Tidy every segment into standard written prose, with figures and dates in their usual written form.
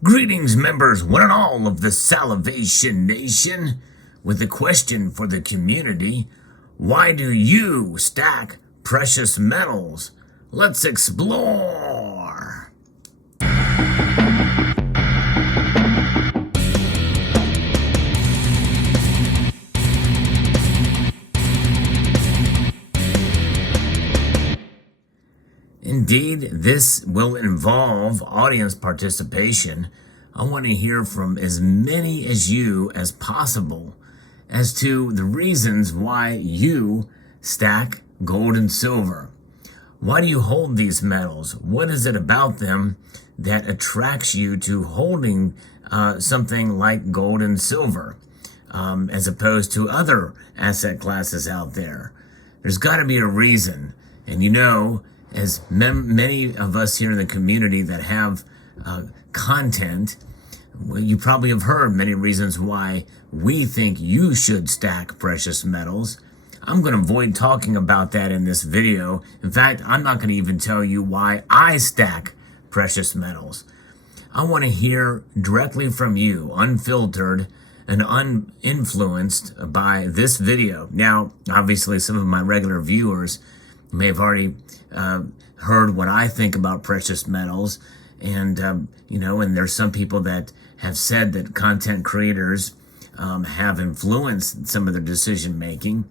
Greetings, members, one and all of the Salivation Nation, with a question for the community. Why do you stack precious metals? Let's explore. Indeed, this will involve audience participation. I want to hear from as many as you as possible as to the reasons why you stack gold and silver. Why do you hold these metals? What is it about them that attracts you to holding something like gold and silver as opposed to other asset classes out there? There's got to be a reason. And you know, as many of us here in the community that have content, well, you probably have heard many reasons why we think you should stack precious metals. I'm going to avoid talking about that in this video. In fact, I'm not going to even tell you why I stack precious metals. I want to hear directly from you, unfiltered and uninfluenced by this video. Now, obviously, some of my regular viewers may have already heard what I think about precious metals. And, you know, and there's some people that have said that content creators have influenced some of their decision making.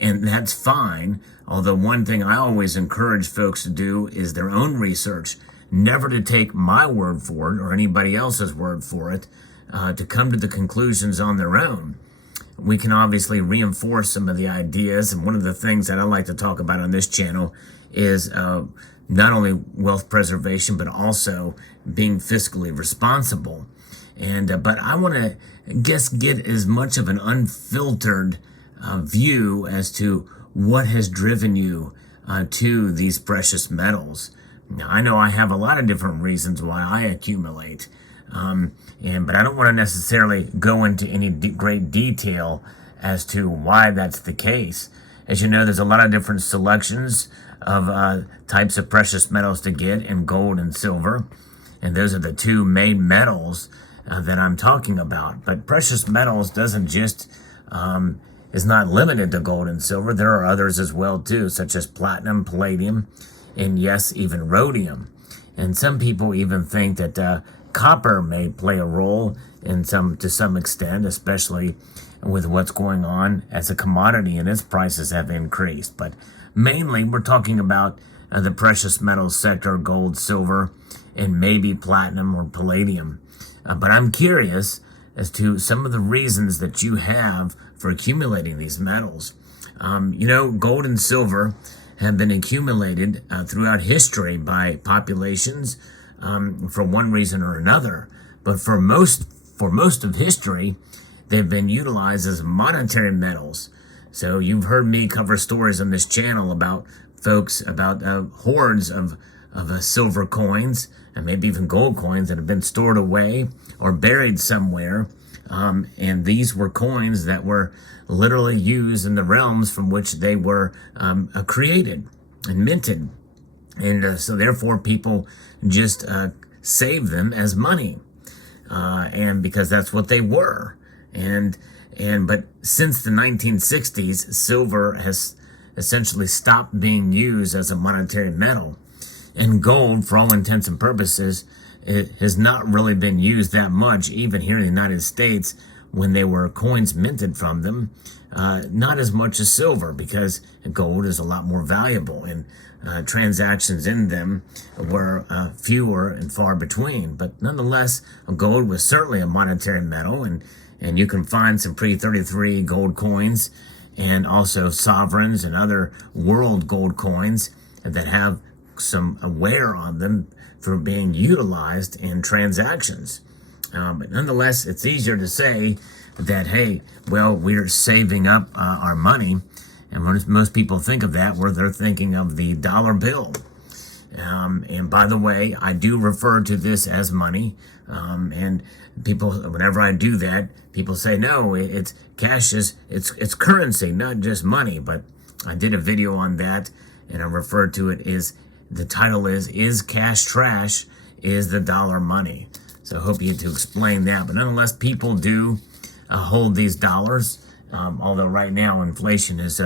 And that's fine. Although one thing I always encourage folks to do is their own research, never to take my word for it or anybody else's word for it, to come to the conclusions on their own. We can obviously reinforce some of the ideas. And one of the things that I like to talk about on this channel is not only wealth preservation, but also being fiscally responsible. And but I want to get as much of an unfiltered view as to what has driven you to these precious metals. Now, I know I have a lot of different reasons why I accumulate, but I don't want to necessarily go into any great detail as to why that's the case. As you know, there's a lot of different selections of types of precious metals to get in gold and silver, and those are the two main metals that I'm talking about. But precious metals doesn't just is not limited to gold and silver. There are others as well too, such as platinum, palladium, and yes, even rhodium. And some people even think that copper may play a role to some extent, especially with what's going on as a commodity and its prices have increased. But mainly we're talking about the precious metals sector, gold, silver, and maybe platinum or palladium. But I'm curious as to some of the reasons that you have for accumulating these metals. You know, gold and silver have been accumulated throughout history by populations for one reason or another. But for most of history, they've been utilized as monetary metals. So you've heard me cover stories on this channel about folks, about hoards of silver coins and maybe even gold coins that have been stored away or buried somewhere. And these were coins that were literally used in the realms from which they were created and minted. And so therefore people just save them as money. And because that's what they were. But since the 1960s, silver has essentially stopped being used as a monetary metal. And gold, for all intents and purposes, it has not really been used that much, even here in the United States, when they were coins minted from them. Not as much as silver, because gold is a lot more valuable, and transactions in them were fewer and far between. But nonetheless, gold was certainly a monetary metal, and you can find some pre-33 gold coins and also sovereigns and other world gold coins that have some wear on them for being utilized in transactions. But nonetheless, it's easier to say that, hey, well, we're saving up our money. And when most people think of that, where they're thinking of the dollar bill. And by the way, I do refer to this as money. And people, whenever I do that, people say, no, it's cash, it's currency, not just money. But I did a video on that, and I referred to it as, the title is cash trash? Is the dollar money? So I hope you get to explain that. But nonetheless, people do hold these dollars, although right now inflation is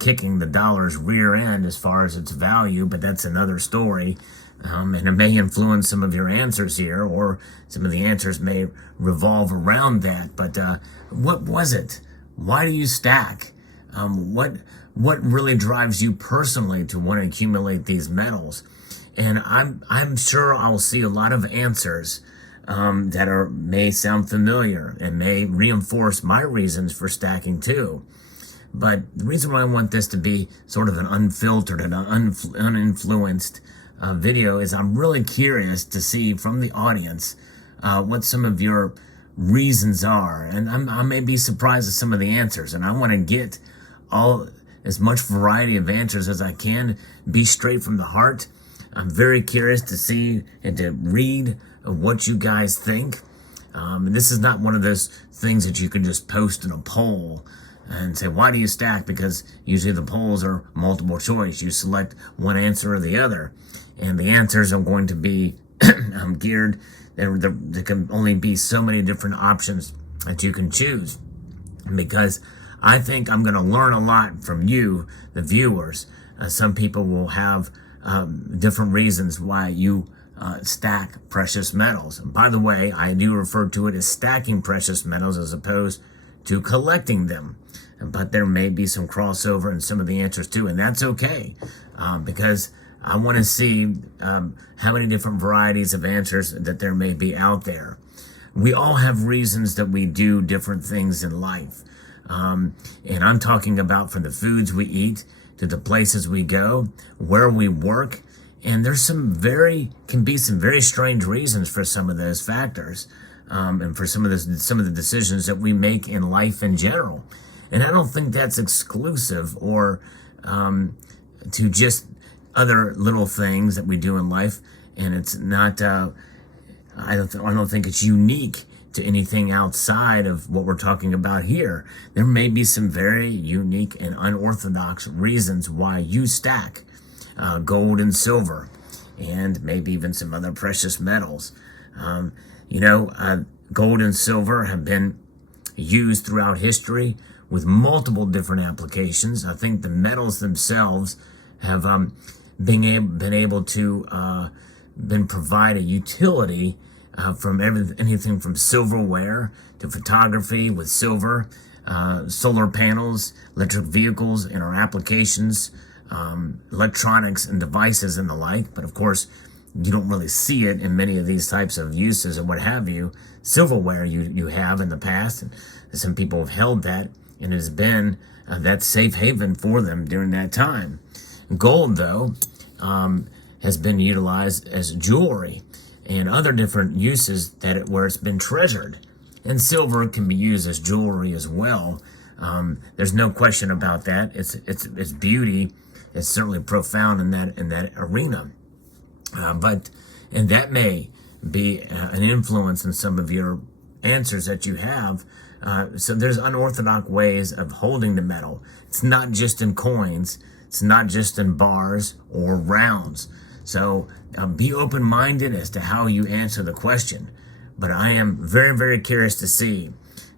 kicking the dollar's rear end as far as its value, but that's another story. And it may influence some of your answers here, or some of the answers may revolve around that. But what was it? Why do you stack? What really drives you personally to want to accumulate these metals? And I'm sure I'll see a lot of answers that may sound familiar and may reinforce my reasons for stacking too. But the reason why I want this to be sort of an unfiltered and uninfluenced video is I'm really curious to see from the audience what some of your reasons are. And I may be surprised at some of the answers. And I want to get as much variety of answers as I can, be straight from the heart. I'm very curious to see and to read what you guys think. And this is not one of those things that you can just post in a poll and say, why do you stack? Because usually the polls are multiple choice. You select one answer or the other. And the answers are going to be geared. There can only be so many different options that you can choose. Because I think I'm going to learn a lot from you, the viewers. Some people will have different reasons why you stack precious metals. And by the way, I do refer to it as stacking precious metals as opposed to collecting them. But there may be some crossover in some of the answers too, and that's okay, because I want to see how many different varieties of answers that there may be out there. We all have reasons that we do different things in life. And I'm talking about from the foods we eat to the places we go, where we work. And there's can be some very strange reasons for some of those factors, and for some of the decisions that we make in life in general. And I don't think that's exclusive or to just other little things that we do in life. And it's not, I don't think it's unique to anything outside of what we're talking about here. There may be some very unique and unorthodox reasons why you stack gold and silver, and maybe even some other precious metals. Gold and silver have been used throughout history with multiple different applications. I think the metals themselves have been able to provide a utility from anything from silverware to photography with silver, solar panels, electric vehicles in our applications, electronics and devices and the like. But of course, you don't really see it in many of these types of uses or what have you. Silverware you have in the past, and some people have held that, and it has been that safe haven for them during that time. Gold, though, has been utilized as jewelry and other different uses where it's been treasured. And silver can be used as jewelry as well. There's no question about that. Its beauty is certainly profound in that arena. And that may be an influence in some of your answers that you have. So there's unorthodox ways of holding the metal. It's not just in coins. It's not just in bars or rounds. So be open-minded as to how you answer the question. But I am very, very curious to see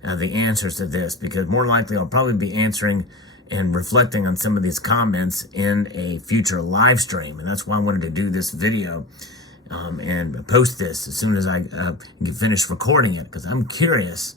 the answers to this, because more likely I'll probably be answering and reflecting on some of these comments in a future live stream. And that's why I wanted to do this video and post this as soon as I finish recording it, because I'm curious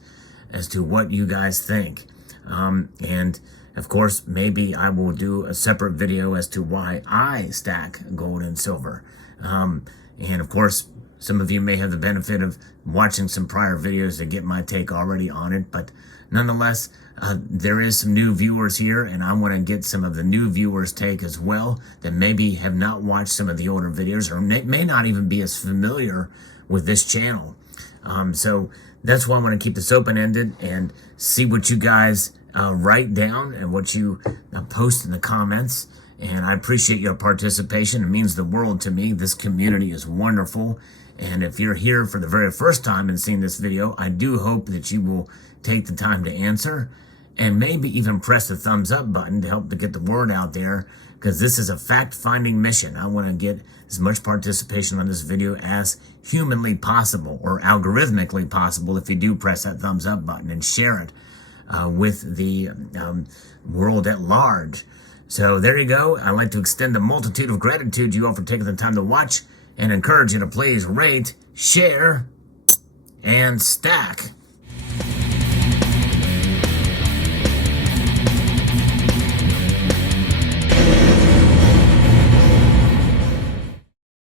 as to what you guys think. And of course, maybe I will do a separate video as to why I stack gold and silver. And of course, some of you may have the benefit of watching some prior videos to get my take already on it. But nonetheless, there is some new viewers here, and I want to get some of the new viewers' take as well that maybe have not watched some of the older videos or may not even be as familiar with this channel. So that's why I want to keep this open-ended and see what you guys write down and what you post in the comments. And I appreciate your participation. It means the world to me. This community is wonderful. And if you're here for the very first time and seeing this video, I do hope that you will take the time to answer and maybe even press the thumbs up button to help to get the word out there, because this is a fact-finding mission. I want to get as much participation on this video as humanly possible, or algorithmically possible, if you do press that thumbs up button and share it with the world at large. So there you go. I'd like to extend a multitude of gratitude to you all for taking the time to watch, and encourage you to please rate, share, and stack.